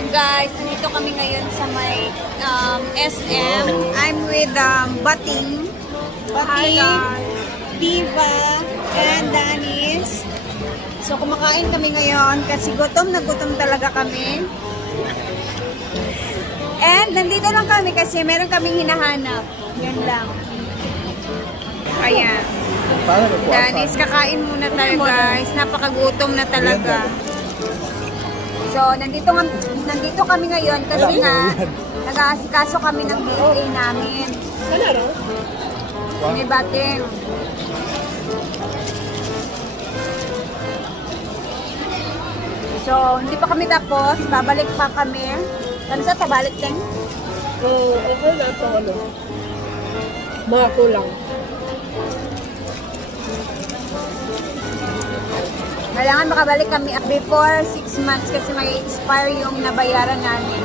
So guys, nandito kami ngayon sa may SM. I'm with Bating, Diva, and Danis. So kumakain kami ngayon kasi gutom na gutom talaga kami. And nandito lang kami kasi meron kaming hinahanap. Yan lang. Ayan. Danis, kakain muna tayo guys. Napakagutom na talaga. So, nandito kami ngayon kasi nga nag-aasikaso kami ng BOA namin. May Bating. So, hindi pa kami tapos. Babalik pa kami. Ano sa tabalik din? Okay na ito, ano. Mga kulang. Kailangan makabalik kami before 6 months kasi may expire yung nabayaran namin.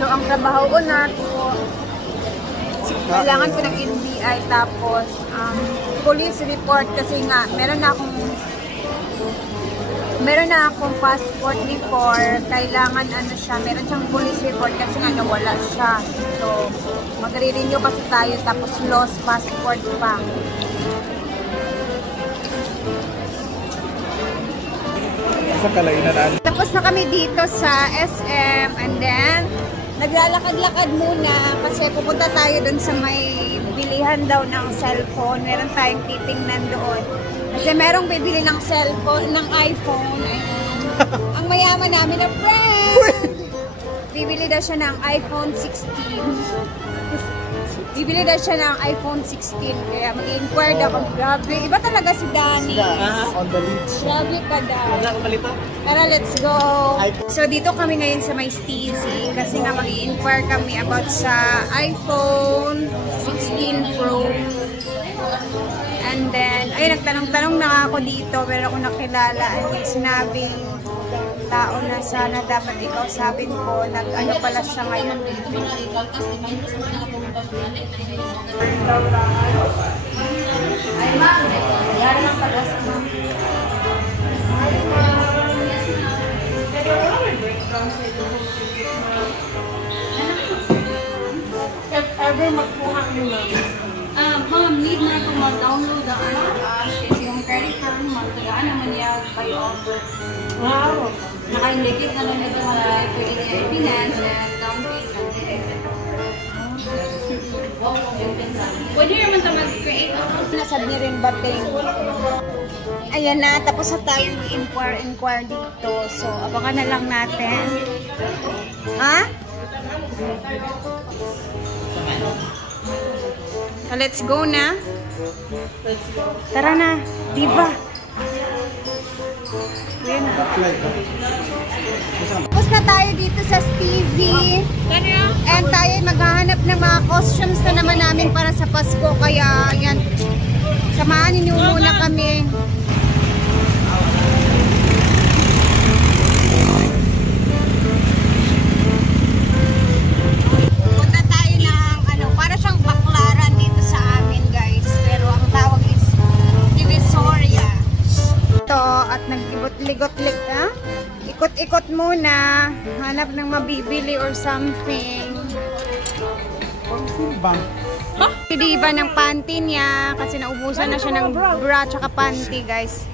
So, ang trabaho ko na kailangan ko ng NBI tapos police report kasi nga meron na akong passport before, kailangan ano siya, meron siyang police report kasi nga nawala siya. So, magre-renew kasi tayo tapos lost passport pa. Tapos na kami dito sa SM and then naglalakad-lakad muna kasi pupunta tayo dun sa may bilihan daw ng cellphone. Meron tayong titingnan doon. Kasi merong bibili ng cellphone, ng iPhone. Ayun. Ang mayaman namin na friend. Bibili daw siya ng iPhone 16. Bibili daw siya ng iPhone 16. Kaya mag-inquire daw. Grabe. Iba talaga si Danny. On the leads. Grabe ka daw. Tara, let's go. So, dito kami ngayon sa may Steezy. Kasi nga mag-inquire kami about sa iPhone 16 Pro. And then, ay, nagtanong-tanong na ako dito, pero ako nakilala. And then, sinabing tao na sana dapat ikaw sabin ko, nag-ano pala siya ngayon. Ay, ma'am. Yari ng palas, ma'am. Ay, ma'am. If ever magkuha niyo, ma'am. Ma'am, need na ito mag-download ang kasi yung credit card, magtagaan naman niya by offer. Wow! Naka-indicate na lang ito na pwede niya i-finance and down payment. Pwede naman ito mag-create account. Nasabi rin Bating. Ayan na, tapos na tayong inquire dito. So, abangan na lang natin. Ha? Let's go na. Tara na, Diva. Tapos na tayo dito sa Steezy. And tayo maghahanap ng mga costumes na naman namin para sa Pasko. Kaya, yan. Samahan ninyo muna kami. At nag-ligot-lig ha? Ikot-ikot muna, hanap ng mabibili or something. Si Diva ng panty niya kasi naubusan na siya ng bra tsaka panty guys.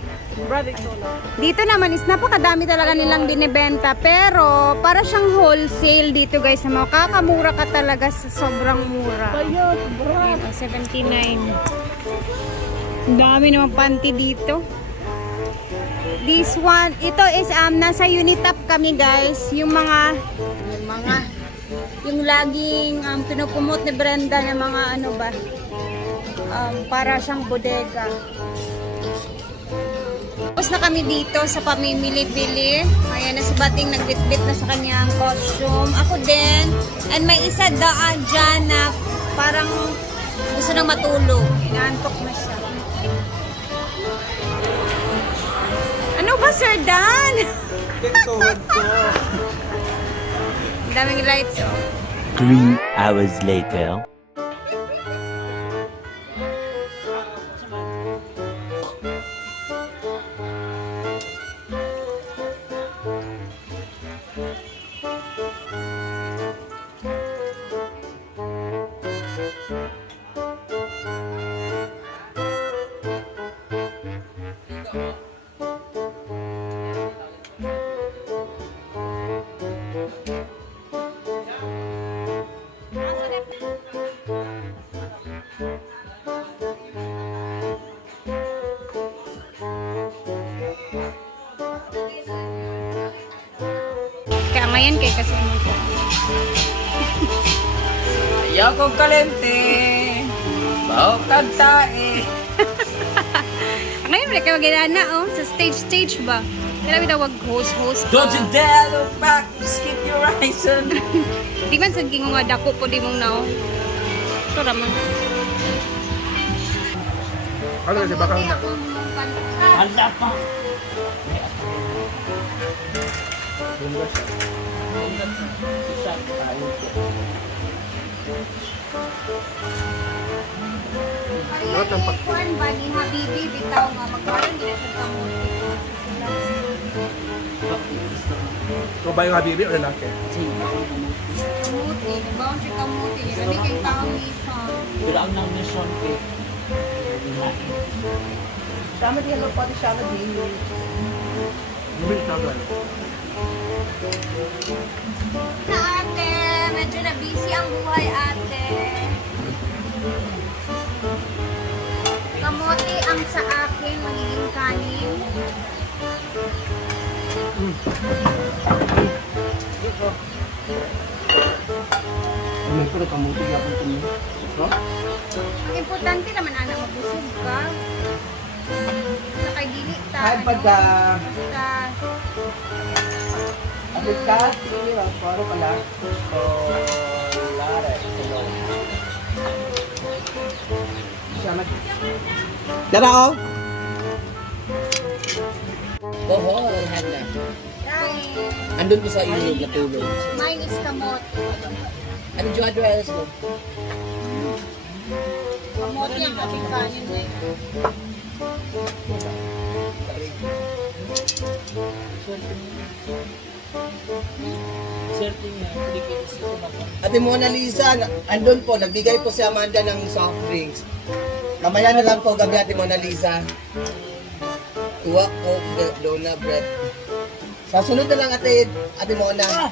Dito naman is napakadami talaga nilang binibenta pero para siyang wholesale dito guys na makakamura ka talaga sa sobrang mura. 79. Ang dami naman panty dito. This one, ito is nasa Unitap kami guys. Yung laging pinupumot ni Brenda ng mga ano ba, para siyang bodega. Tapos na kami dito sa pamimili-bili. Ayan na si Bating nagbitbit na sa kanyang costume. Ako din. And may isa dyan na parang gusto nang matulog. Inaantok na siya. Ano ba, Sir Dan? Ang daming lights, oh. 3 hours later. Ayan kay kasi mo ko. Ayaw kong kalente. Bao kantae. Ngayon wala kayo mag-inana oh. Sa stage ba? Kaya wag host ka. Don't you dare look back. Just keep your eyes on. Di man sa gingo nga dako po di mong nao. Ito raman. Ano kasi baka na? Handa pa. Kuan ba ni Habibi bitaw nga magkaroon din sa kamuti. Ito ba yung habibi o lalaki? Kamuti, nagbaon siya kamuti. Rabi kay taong mission. Bilang ng mission cake. Sama din lang pati sama din. Bumili ka ba? Na ate, medyo na busy ang buhay ate. Kamote ang sa akin magiging kanin. May puro kamuti yapon ko niyo. No? Ang importante naman anak mabusog ka. Sa kay dili ta. Ay pagka Basta abot ka, sige ba? Paro pala. Lara. Sama. Dara oh. Bohol, handa. kain. Andun ko sa ilog na tulog. Mine is kamote. Ano yung address mo? Kamote ang ating kanin na yun. Ate Mona Lisa, andun po, nagbigay po si Amanda ng soft drinks. Mamaya na lang po gabi Ate Mona Lisa. Tuwa o Dona bread. Sa sunod na lang Ate Mona.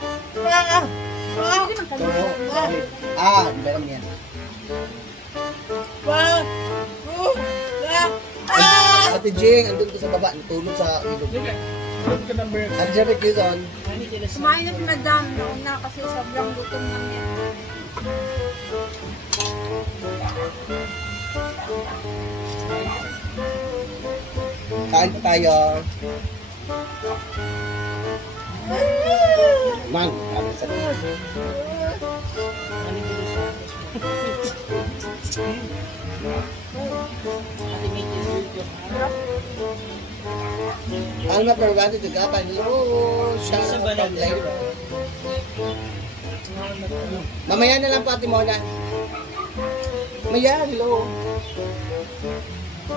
Meron yan. Ate Jing, andun ko sa baba, natulog sa ilog. Angelic Yuzon. Kumain na si Madam nauna kasi sobrang gutom na niya. Kain pa tayo. Man, kami sa ano na pero ganito yung kapan? Hello, siya pag later. Mamaya na lang po Ate Mona. Mamaya, hello.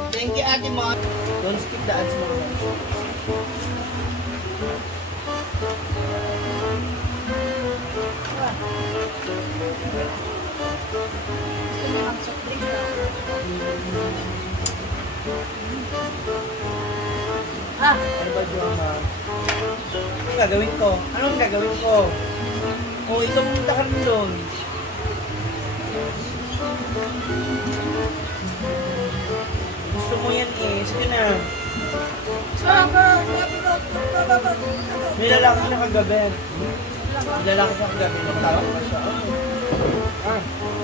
Thank you Ate Mona. Don't skip the ads mo. Ano ba yung Anong gagawin ko? Anong gagawin ko? O, ikaw pumunta ka rin doon. Gusto mo yan eh. Sige na. May lalaki na kagabi. May lalaki na kagabi. Magtawag ka siya.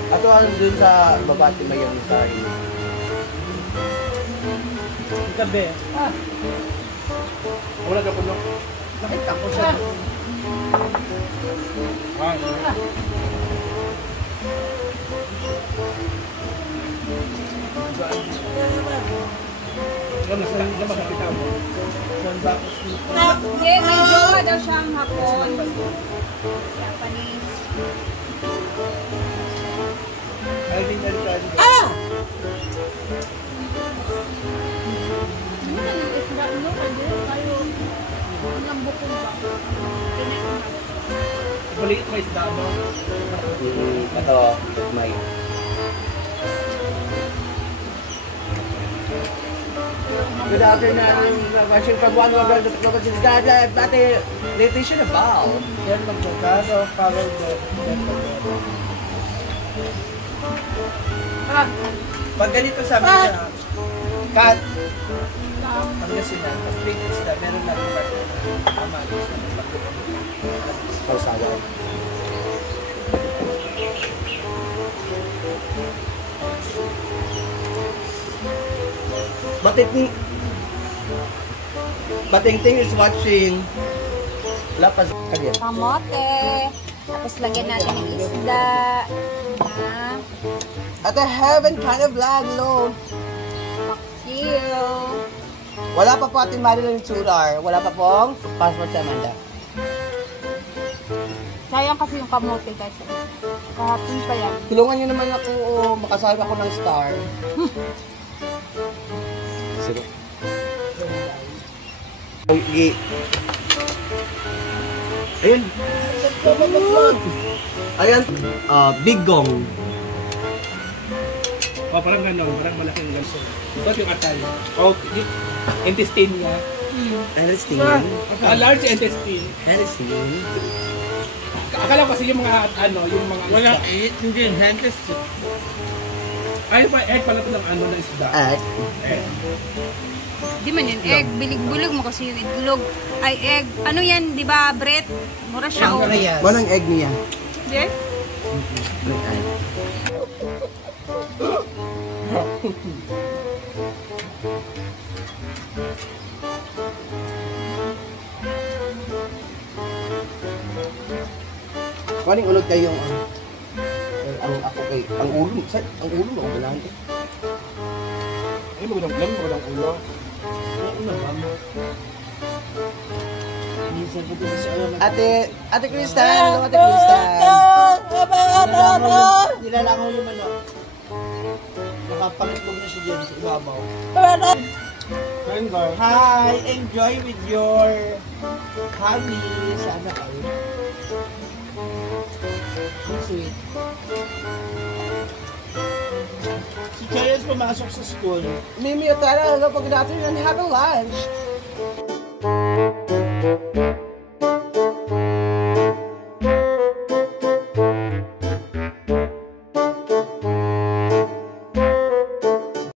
Ato ano dun sa babati mayan sa akin. Gabi. Wala ka puno. Nakita ko siya. Masakita mo. Hindi, may jowa daw siyang hapon. Japanese. Alvin Alicante. Ano na yung isda? Ano ka din? Tayo. Ang bukong ba? Balik mo isda mo. Ito, may. Good afternoon. Watching from one of the provinces. Dati, nutrition about. Yan magkakaro, follow the Pag ganito sabi niya, cut. Pag kasi na, pag big isda, meron lang yung tama. Sausawan. Bating-ting is watching. Wala pa kanya. Kamote. Tapos lagyan natin ng isda. Na. At I haven't kind of vlog, no. Paksiw. Wala pa po ating Marilyn Surar. Wala pa pong passport sa Amanda. Sayang kasi yung kamote guys. Kahapon pa yan. Tulungan niyo naman ako makasabi ako ng star. Sige. Okay. Ayun. Ayan. Big Gong. Oh, parang gano'n. Parang malaking ganso. Ito yung atay. Oh, intestine niya. Interesting. A large intestine. Interesting. Akala ko kasi yung mga yung mga Wala isda. eat, hindi yung intestine. Ay, pa egg pala ito ng na isda. Egg. Egg. Di man yan egg. Bilig-bulig mo kasi yung itlog. Ay egg. Ano yan, di ba, Brett? Mura siya. Oh. Walang egg niya. Di? Egg. Kaning ulog kayo ang ako kay ang ulo mo galang. Ay, magandang ulo. Oo naman. Minsan ko din sa alam. Ate Crystal, hello Ate Crystal. Nilalangaw yung manok. Nakapangitlog na siya dyan sa ibabaw. Hi! Enjoy with your hobby. Sana kayo. Sweet. Si Chayas pumasok sa school. Mimi, tara, pag natin and have a lunch.